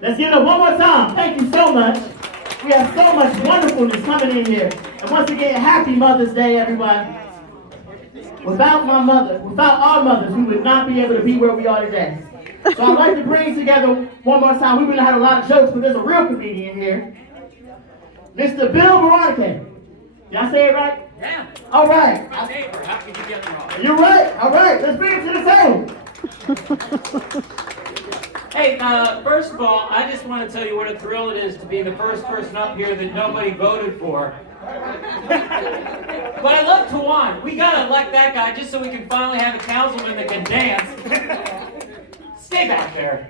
Let's give it up one more time. Thank you so much. We have so much wonderfulness coming in here. And once again, happy Mother's Day, everyone. Without my mother, without our mothers, we would not be able to be where we are today. So I'd like to bring together one more time. We would have had a lot of jokes, but there's a real comedian here. Mr. Bill Boronkay. Did I say it right? Yeah. All right. My neighbor. How could you get it wrong? You're right. All right. Let's bring it to the table. Hey, first of all, I just want to tell you what a thrill it is to be the first person up here that nobody voted for. But I love Tawan. We gotta elect that guy just so we can finally have a councilman that can dance. Stay back there.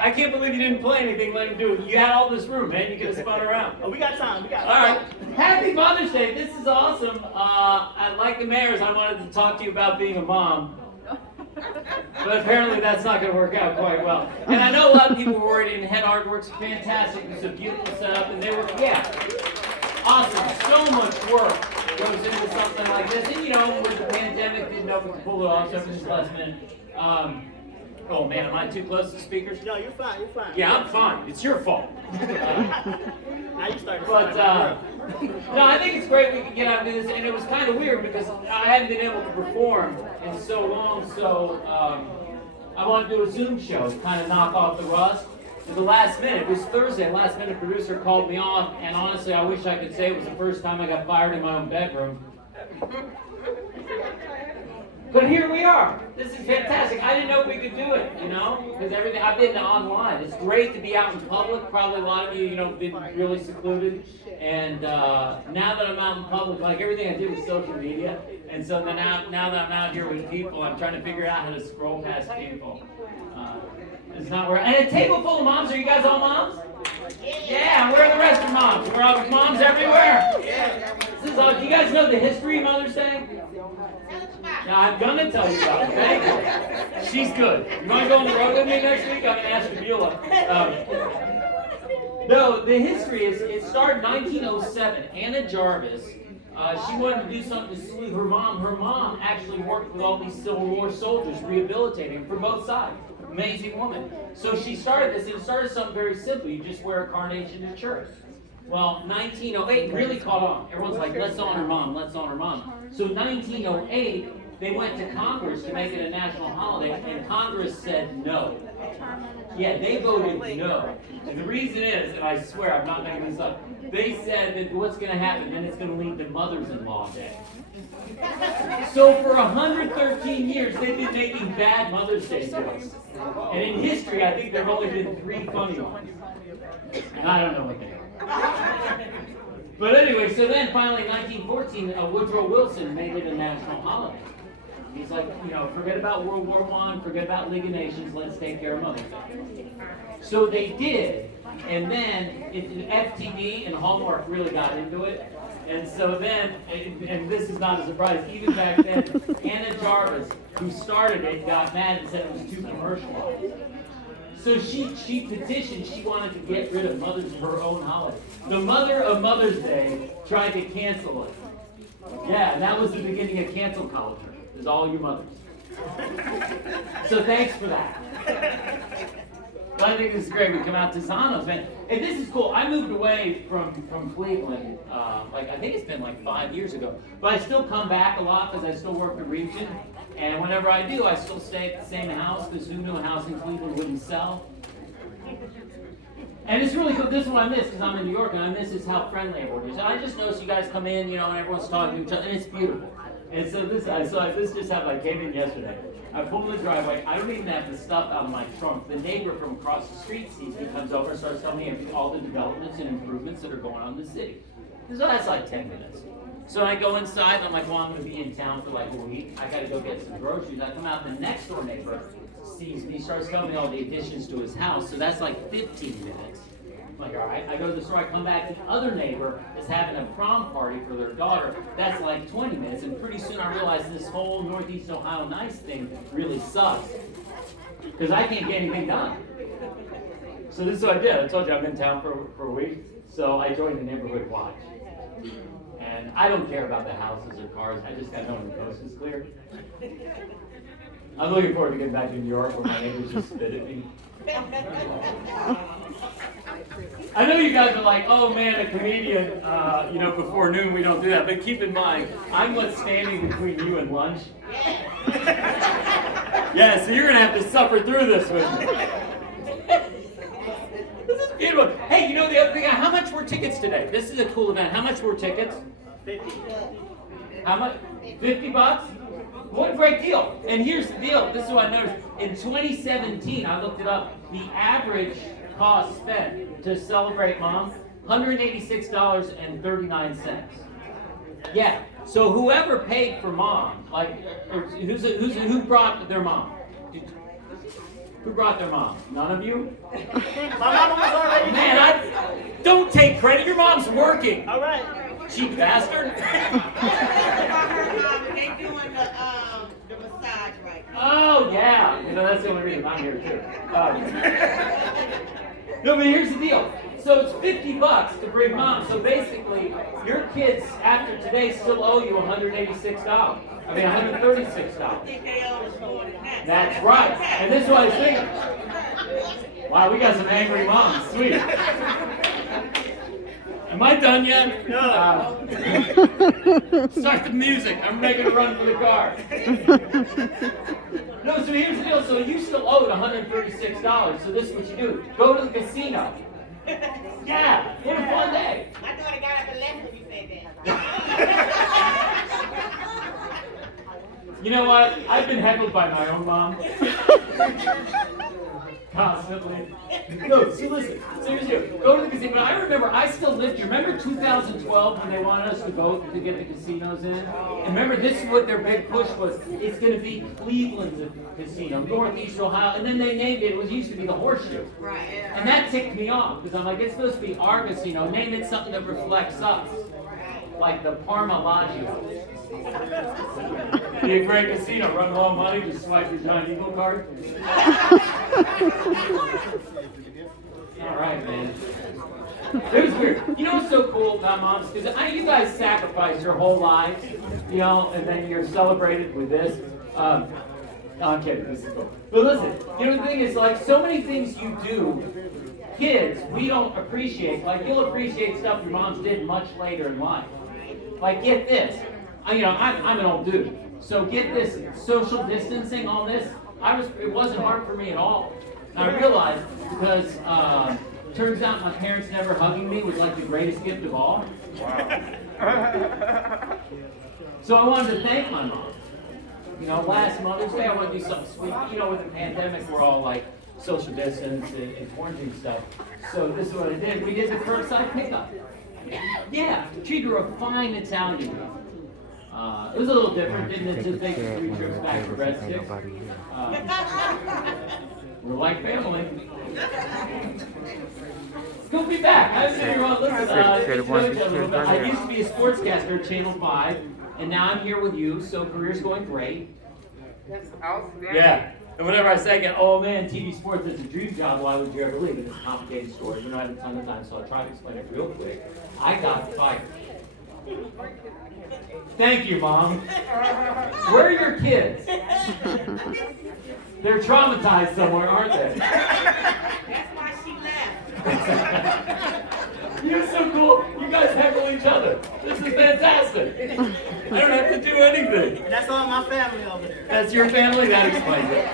I can't believe you didn't play anything. Let him do it. You had all this room, man. You could have spun around. Oh, we got time. All right. Happy Mother's Day. This is awesome. Like the mayors, I wanted to talk to you about being a mom. But apparently that's not going to work out quite well. And I know a lot of people were worried, and Head Artwork's fantastic. It's a beautiful setup, and they were, awesome. So much work goes into something like this. And you know, with the pandemic, didn't know if we could pull it off, so it was last minute. Oh man, am I too close to speakers? No, you're fine. You're fine. Yeah, I'm fine. It's your fault. Now you started. But no, I think it's great we can get out and do this, and it was kind of weird because I hadn't been able to perform in so long, so I wanted to do a Zoom show to kind of knock off the rust. At the last minute, it was Thursday, last minute producer called me off, and honestly, I wish I could say it was the first time I got fired in my own bedroom. But here we are. This is fantastic. I didn't know if we could do it, you know, because everything, I've been online. It's great to be out in public. Probably a lot of you, you know, been really secluded. And now that I'm out in public, like everything I do is social media. And so then now that I'm out here with people, I'm trying to figure out how to scroll past people. It's not where, and a table full of moms. Are you guys all moms? Yeah, where are the rest of moms? We're all moms everywhere. This is all, do you guys know the history of Mother's Day? Now, I'm going to tell you about it, okay? She's good. You want to go on the road with me next week? I'm going to ask Beulah. No, the history is, it started 1907. Anna Jarvis, she wanted to do something to salute her mom. Her mom actually worked with all these Civil War soldiers, rehabilitating from both sides. Amazing woman. So she started this, and it started something very simple. You just wear a carnation to church. Well, 1908 really caught on. Everyone's like, let's honor mom, let's honor mom. So 1908, they went to Congress to make it a national holiday, and Congress said no. Yeah, they voted no. And the reason is, and I swear I'm not making this up, they said that what's going to happen, then it's going to lead to Mothers-in-Law Day. So for 113 years, they've been making bad Mother's Day jokes. And in history, I think there have only been 3 funny ones. And I don't know what they are. But anyway, so then finally in 1914, Woodrow Wilson made it a national holiday. He's like, you know, forget about World War I, forget about League of Nations, let's take care of Mother's Day. So they did, and then FTV and Hallmark really got into it. And so then, and this is not a surprise, even back then, Anna Jarvis, who started it, got mad and said it was too commercialized. So she petitioned, she wanted to get rid of her own holiday. The mother of Mother's Day tried to cancel it. Yeah, and that was the beginning of cancel culture, is all your mothers. So thanks for that. But I think this is great. We come out to Zano's, man. And this is cool. I moved away from Cleveland, I think it's been like 5 years ago. But I still come back a lot because I still work the region. And whenever I do, I still stay at the same house because who knew a house in Cleveland wouldn't sell? And it's really cool. This is what I miss because I'm in New York, and I miss is how friendly everyone is. And I just noticed you guys come in, you know, and everyone's talking to each other, and it's beautiful. And so this just happened. I came in yesterday. I pulled in the driveway. I don't even have the stuff out of my trunk. The neighbor from across the street sees me, comes over, and starts telling me all the developments and improvements that are going on in the city. So that's like 10 minutes. So I go inside, and I'm like, well, I'm going to be in town for like a week. I got to go get some groceries. I come out, the next door neighbor sees me, starts telling me all the additions to his house. So that's like 15 minutes. I'm like, all right. I go to the store. I come back. The other neighbor is having a prom party for their daughter. That's like 20 minutes. And pretty soon I realize this whole Northeast Ohio nice thing really sucks because I can't get anything done. So this is what I did. I told you I'm in town for a week. So I joined the neighborhood watch. And I don't care about the houses or cars. I just got to know when the coast is clear. I'm looking forward to getting back to New York where my neighbors just spit at me. I know you guys are like, oh man, a comedian, before noon we don't do that. But keep in mind, I'm what's standing between you and lunch. Yeah, so you're going to have to suffer through this with me. This is beautiful. Hey, you know the other thing, how much were tickets today? This is a cool event. How much were tickets? 50. How much? $50? What a great deal. And here's the deal. This is what I noticed. In 2017, I looked it up, the average cost spent to celebrate Mom, $186.39. Yeah. So whoever paid for Mom, like, who brought their mom? Who brought their mom? None of you? My mama was already Man, don't take credit. Your mom's working. All right. Cheap bastard. They doing the massage right now. Oh yeah. That's the only reason I'm here too. No, but here's the deal. So it's $50 to bring Mom. So basically, your kids after today still owe you $186. I mean, $136. I think they owe us more than that. That's right. And this is what I was thinking. Wow, we got some angry moms. Sweet. Am I done yet? No. Start the music. I'm making a run for the car. No, so here's the deal. So you still owed $136. So this is what you do. Go to the casino. Yeah, what a fun day. My daughter got up and left when you said that. You know what? I've been heckled by my own mom. Constantly. No, see, listen. Seriously, go to the casino. But I remember, I still lived here. Remember 2012 when they wanted us to vote to get the casinos in? And remember, this is what their big push was. It's going to be Cleveland's casino, Northeast Ohio. And then they named it. It used to be the Horseshoe. Right. And that ticked me off because I'm like, it's supposed to be our casino. Name it something that reflects us. Like the Parma-Laggio. Be a great casino, run low on money, just swipe your giant eagle card. All right, man. It was weird. You know what's so cool about moms? Because you guys sacrificed your whole lives, and then you're celebrated with this. No, I'm kidding. This is cool. But listen, the thing is, like, so many things you do, kids, we don't appreciate. Like, you'll appreciate stuff your moms did much later in life. Like, get this. I'm an old dude. So get this, social distancing, all this, it wasn't hard for me at all. And I realized because turns out my parents never hugging me was like the greatest gift of all. Wow. So I wanted to thank my mom. Last Mother's Day I wanted to do something sweet. With the pandemic we're all like social distance and quarantine stuff. So this is what I did. We did the curbside pickup. Yeah, treated her a fine Italian girl. It was a little different, didn't it? Just take 3 trips back to breadsticks. We're like family. Go be back. I used to be a sportscaster at Channel 5, and now I'm here with you, so career's going great. Yeah. And whenever I say again, oh man, TV sports is a dream job, why would you ever leave? It's a complicated story. I have a ton of time, so I'll try to explain it real quick. I got fired. Thank you, Mom. Where are your kids? They're traumatized somewhere, aren't they? That's why she left. You're so cool. You guys heckle each other. This is fantastic. I don't have to do anything. And that's all my family over there. That's your family? That explains it.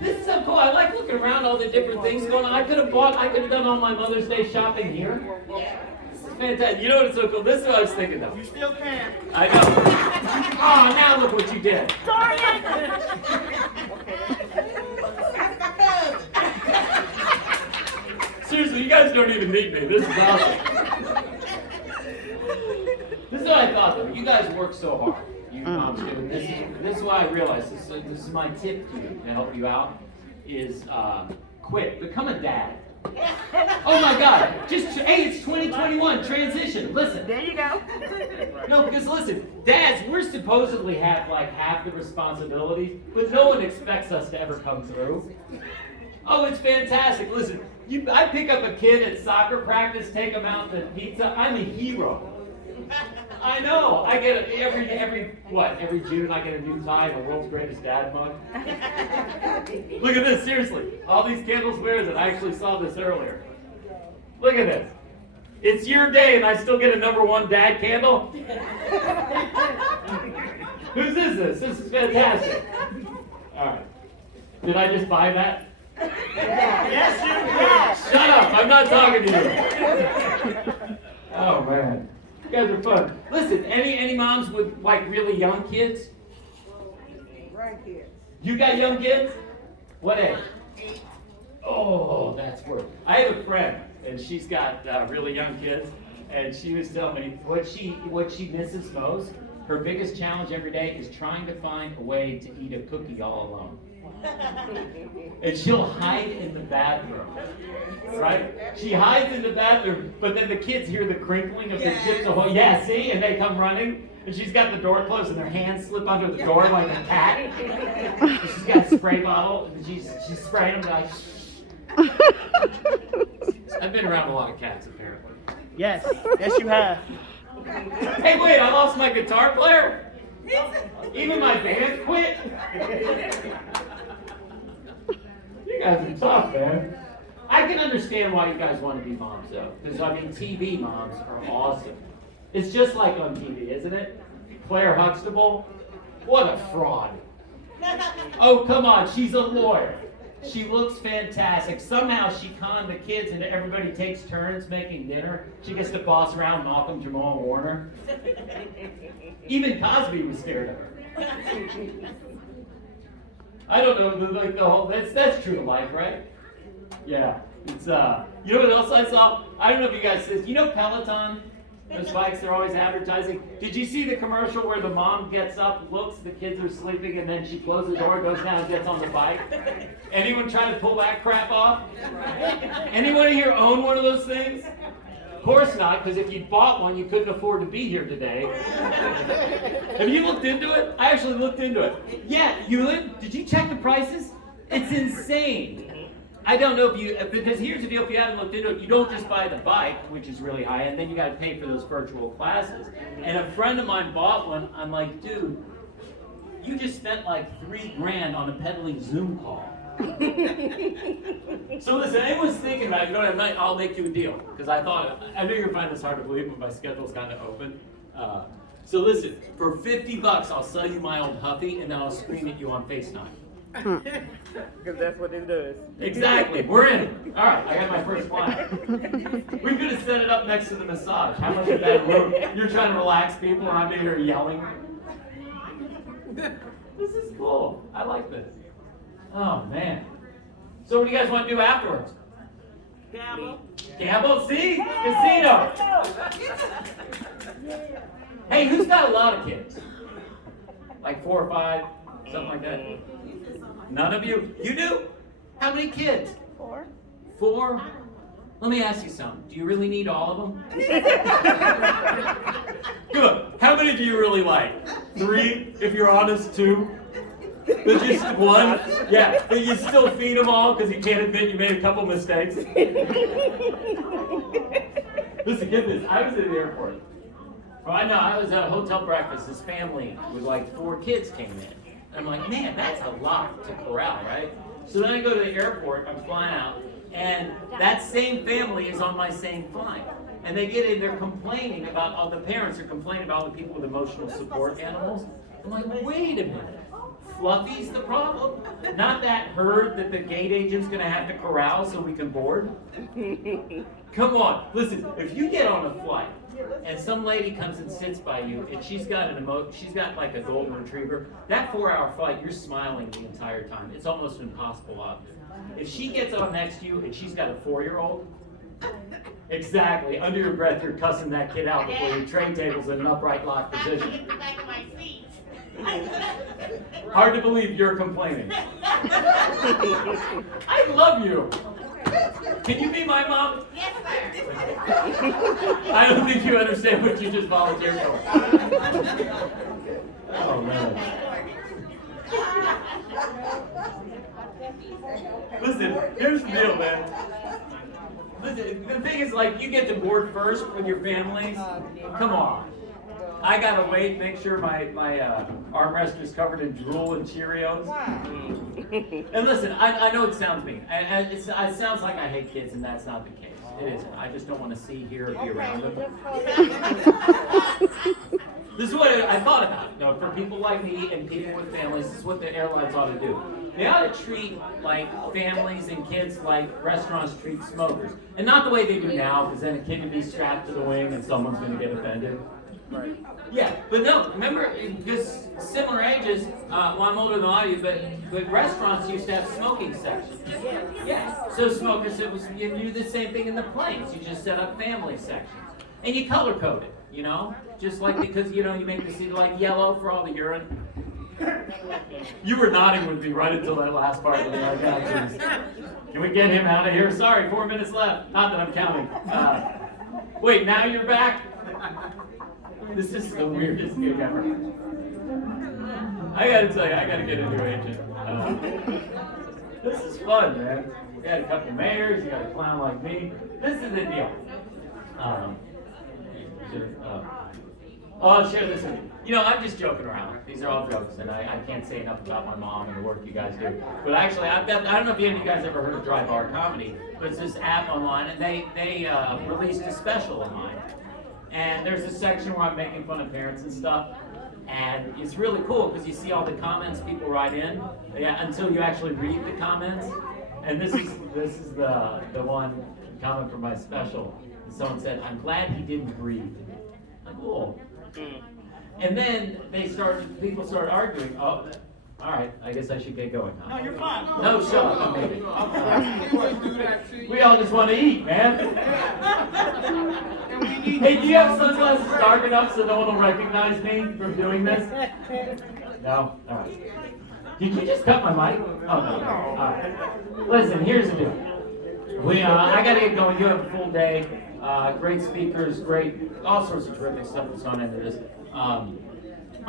This is so cool. I like looking around all the different things going on. I could have done all my Mother's Day shopping here. This is fantastic. You know what's so cool? This is what I was thinking though. You still can. I know. Oh, now look what you did. Darn it! Seriously, you guys don't even need me. This is awesome. This is what I thought though. You guys work so hard. You moms do. This is what I realized. This is my tip to you to help you out is quit. Become a dad. Oh my God! Hey, it's 2021. Transition. Listen. There you go. No, because listen, dads, we're supposedly have like half the responsibilities, but no one expects us to ever come through. Oh, it's fantastic. Listen, I pick up a kid at soccer practice, take him out to pizza. I'm a hero. I know. I get it every June I get a new tie and a World's Greatest Dad mug. Look at this, seriously. All these candles wears it. I actually saw this earlier. Look at this. It's your day and I still get a #1 dad candle? Whose is this? This is fantastic. All right. Did I just buy that? Yes, you did. Shut up. I'm not talking to you. Oh, man. You guys are fun. Listen, any moms with like really young kids? Grandkids. You got young kids? What age? Oh, that's work. I have a friend, and she's got really young kids, and she was telling me what she misses most. Her biggest challenge every day is trying to find a way to eat a cookie all alone. And she'll hide in the bathroom, right? She hides in the bathroom, but then the kids hear the crinkling of the chips. Yeah, see? And they come running, and she's got the door closed, and their hands slip under the door like a cat. And she's got a spray bottle, and she's spraying them like. I've been around a lot of cats, apparently. Yes, yes, you have. Hey, wait! I lost my guitar player. Even my band quit. You guys are tough, man. I can understand why you guys want to be moms, though. Because, I mean, TV moms are awesome. It's just like on TV, isn't it? Claire Huxtable? What a fraud. Oh, come on. She's a lawyer. She looks fantastic. Somehow she conned the kids and everybody takes turns making dinner. She gets to boss around Malcolm Jamal Warner. Even Cosby was scared of her. I don't know, like the whole, that's true to life, right? Yeah. It's you know what else I saw? I don't know if you guys see this. You know Peloton? Those bikes they're always advertising. Did you see the commercial where the mom gets up, looks, the kids are sleeping, and then she closes the door, goes down, and gets on the bike? Anyone trying to pull that crap off? Anyone here own one of those things? Of course not, because if you bought one, you couldn't afford to be here today. Have you looked into it? I actually looked into it. Yeah, Ewan, did you check the prices? It's insane. I don't know if you, because here's the deal, if you haven't looked into it, you don't just buy the bike, which is really high, and then you got to pay for those virtual classes. And a friend of mine bought one. I'm like, dude, you just spent like $3,000 on a peddling Zoom call. So listen, anyone's thinking about it, you know what, I'll make you a deal. Because I know you're going to find this hard to believe, but my schedule's kind of open. So listen, for $50, I'll sell you my old Huffy, and then I'll scream at you on FaceTime. Because that's what it does. Exactly. We're in. All right, I got my first client. We could have set it up next to the massage. How much of that room? You're trying to relax people, and I'm in here yelling. This is cool. I like this. Oh, man. So what do you guys want to do afterwards? Gamble. Gamble? See? Casino. Hey, who's got a lot of kids? Like 4 or 5? Something like that? None of you? You do? How many kids? 4. 4? Let me ask you something. Do you really need all of them? Good. How many do you really like? 3? If you're honest, 2? But just 1? Yeah, but you still feed them all because you can't admit you made a couple mistakes? Listen, get this. I was at the airport. Well, I know, I was at a hotel breakfast. This family with like 4 kids came in. I'm like, man, that's a lot to corral, right? So then I go to the airport, I'm flying out, and that same family is on my same flight. And they get in, they're complaining about, all the parents are complaining about all the people with emotional support animals. I'm like, wait a minute. Fluffy's the problem? Not that herd that the gate agent's gonna have to corral so we can board? Come on, listen, if you get on a flight, and some lady comes and sits by you, and she's got like a golden retriever. That 4-hour flight, you're smiling the entire time. It's almost an impossible object. If she gets on next to you and she's got a 4-year-old, exactly. Under your breath, you're cussing that kid out before your tray table's in an upright locked position. Hard to believe you're complaining. I love you. Can you be my mom? Yes, sir. I don't think you understand what you just volunteered for. Oh, man. Listen, here's the deal, man. Listen, the thing is, like, you get to board first with your families. Come on. I gotta wait, make sure my armrest is covered in drool and Cheerios. And listen, I know it sounds mean. It sounds like I hate kids, and that's not the case. It isn't. I just don't want to see, hear, or be around them. This is what I thought about. You know, for people like me and people with families, this is what the airlines ought to do. They ought to treat like families and kids like restaurants treat smokers, and not the way they do now, because then a kid can be strapped to the wing and someone's going to get offended. Right. Yeah, but no, remember, because similar ages, well, I'm older than a lot of you, but restaurants used to have smoking sections. Yeah. So smokers, you do the same thing in the planes. You just set up family sections. And you color code it, you know? Just like, because, you know, you make the seat like yellow for all the urine. You were nodding with me right until that last part. Like, oh, God, please. Can we get him out of here? Sorry, 4 minutes left. Not that I'm counting. Wait, now you're back? This is the weirdest gig ever. I gotta tell you, I gotta get a new agent. This is fun, man. You got a couple mayors, you got a clown like me. This is the deal. I'll share this with you. You know, I'm just joking around. These are all jokes, and I can't say enough about my mom and the work you guys do. But actually, I don't know if any of you guys ever heard of Dry Bar Comedy, but it's this app online, and they released a special of mine. And there's a section where I'm making fun of parents and stuff. And it's really cool because you see all the comments people write in until you actually read the comments. And this is the one comment from my special. And someone said, "I'm glad he didn't breathe." I'm like, cool. And then people started arguing. Oh, all right, I guess I should get going. Huh? No, you're fine. No, shut up, I'm leaving. We all just want to eat, man. Hey, do you have sunglasses dark enough so no one will recognize me from doing this? No? All right. Did you just cut my mic? Oh, no. All right. Listen, here's the deal. I got to get going. You have a full day. Great speakers, all sorts of terrific stuff that's gone into this. I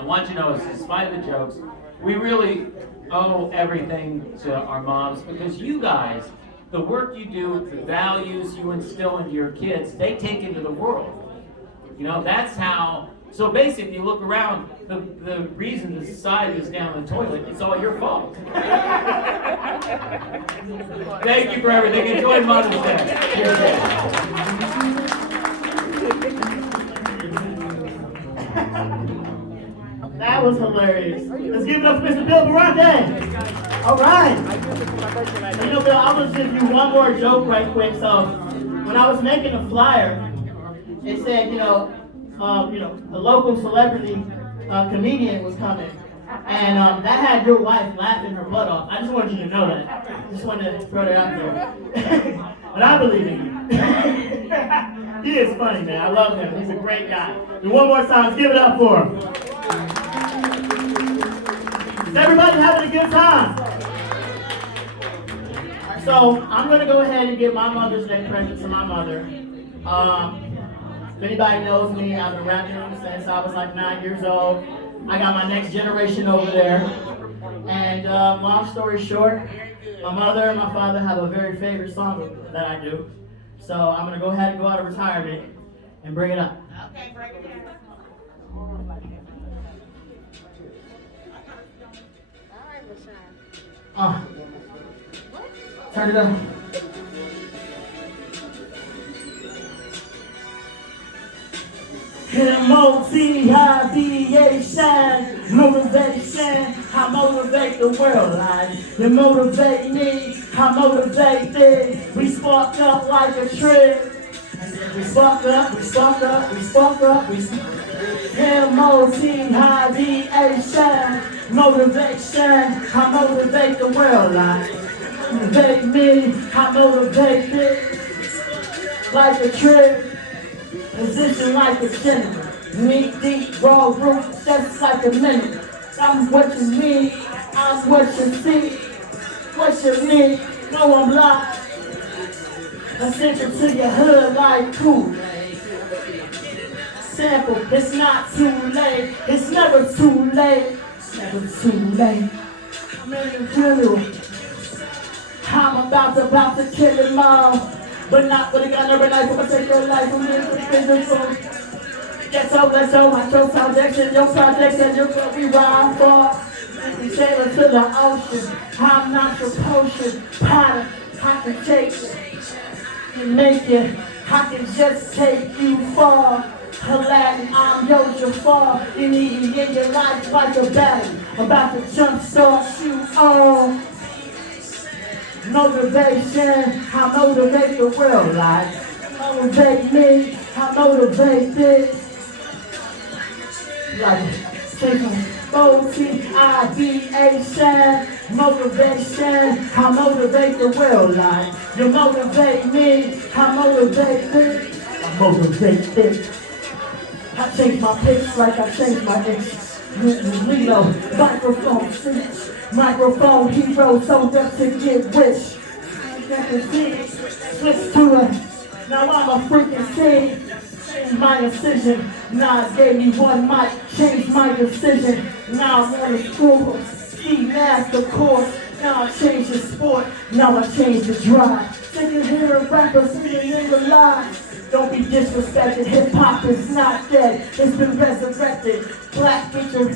want you to know, in spite of the jokes, we really owe everything to our moms, because you guys, the work you do, the values you instill into your kids, they take into the world. You know, that's how. So basically, if you look around, the reason the society is down the toilet, it's all your fault. Thank you for everything. Enjoy Mother's Day. Cheers. That was hilarious. Let's give it up for Mr. Bill Boronkay. All right. You know, Bill, I'm gonna give you one more joke right quick. So, when I was making a flyer, it said, a local celebrity comedian was coming, and that had your wife laughing her butt off. I just wanted you to know that. Just wanted to throw that out there. But I believe in you. He is funny, man. I love him. He's a great guy. And one more time, let's give it up for him. Is everybody having a good time? So I'm gonna go ahead and give my Mother's Day present to my mother. If anybody knows me, I've been rapping since I was like 9 years old. I got my next generation over there. And long story short, my mother and my father have a very favorite song that I do. So I'm gonna go ahead and go out of retirement and bring it up. Okay, bring it in. Turn it up. Motivation, motivation, I motivate the world like you motivate me, I motivate thee. We spark up like a tree. We spark up, we spark up, we spark up, we spark up. Motivation, motivation, I motivate the world like motivate me, I motivate thee. Like a tree. Position like a cinnamon, meat deep, raw root, just like a minute. I'm what you need, I'm what you see. What you need, no I'm live. Essential to your hood like Kool-Aid. Sample, it's not too late, it's never too late. It's never too late. I'm in the middle. I'm about to kill them all. But not with a gun or a knife, I'ma take your life from me. Let's go, my show projects and your projects and your what we ride for. We sail to the ocean. I'm not your potion. Potter, I can take it and make it. I can just take you far. Aladdin, I'm your Jafar. You need me in your life like a battle. About to jumpstart you on. Motivation, I motivate the world like. Motivate me, I motivate this. Like, take motivation, motivation, I motivate the world like. You motivate me, I motivate this. I motivate this. I change my pitch like I change my itch. Lilo, microphone speech, microphone hero, sold up to get rich. Switch to it. Now I'm a freaking king. Change my decision. Nas gave me one mic. Change my decision. Now I'm on the school. Ski master course. Now I change the sport. Now I change the drive. Singing here a rapper singing in the live. Don't be disrespected. Hip hop is not dead. It's been resurrected. Black feature.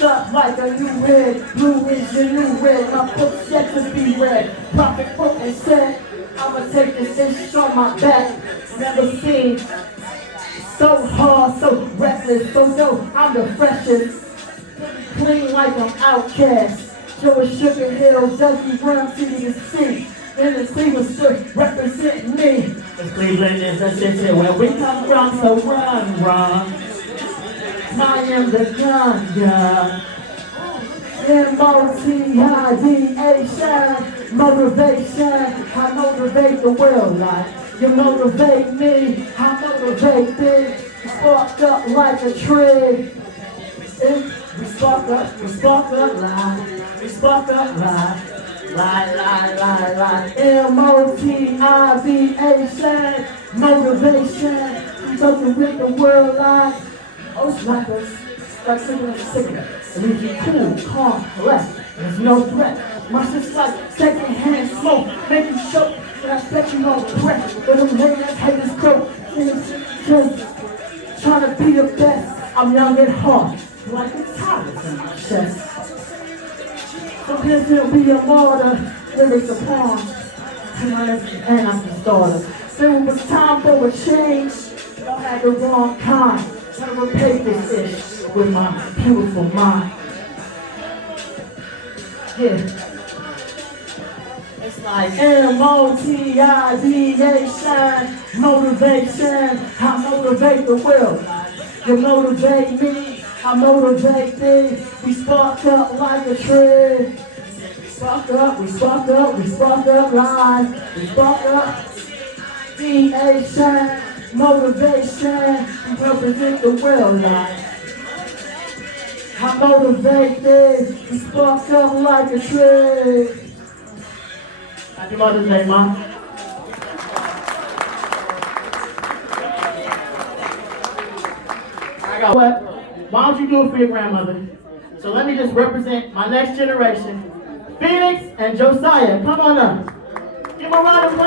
Up like a new head. Blue is your new red. My book's yet to be read. Prophet book and said, I'ma take this ish on my back. Never seen so hard, so reckless, so dope. I'm the freshest. Clean like I'm outcast. Joe Sugar Hill, Dougie Run, City to sea. In the Cleveland still representing me. The Cleveland is a city where we come from, so run. I am the gun, yeah. M-O-T-I-V-A-TION, motivation, I motivate the world like. You motivate me, I motivate this. We sparked up like a tree. We spark up, lie. We spark up, lie. Lie. M-O-T-I-V-A-TION, motivation, we motivate the world like. Most rappers start singing a cigarette. It leaves you cool, calm, left. There's no threat. My shit's like second-hand smoke, making choke. And I bet you know breath. But them haters croak. Just trying to be the best. I'm young at heart, like the towers in my chest. Some kids will be a martyr, lyrics upon. And I'm the starter. So it was time for a change. Y'all had the wrong kind. Never pay this ish with my beautiful mind. Yeah. It's like M-O-T-I-V-A-TION, motivation, I motivate the world. You motivate me, I motivate thee. We spark up like a tree. We spark up, live. We spark up, V-A-TION. Motivation, we represent the world like. I motivate this, we spark up like a tree. Happy Mother's Day, Mom. I got what? Why don't you do it for your grandmother? So let me just represent my next generation, Phoenix and Josiah. Come on up. Give them a round of applause.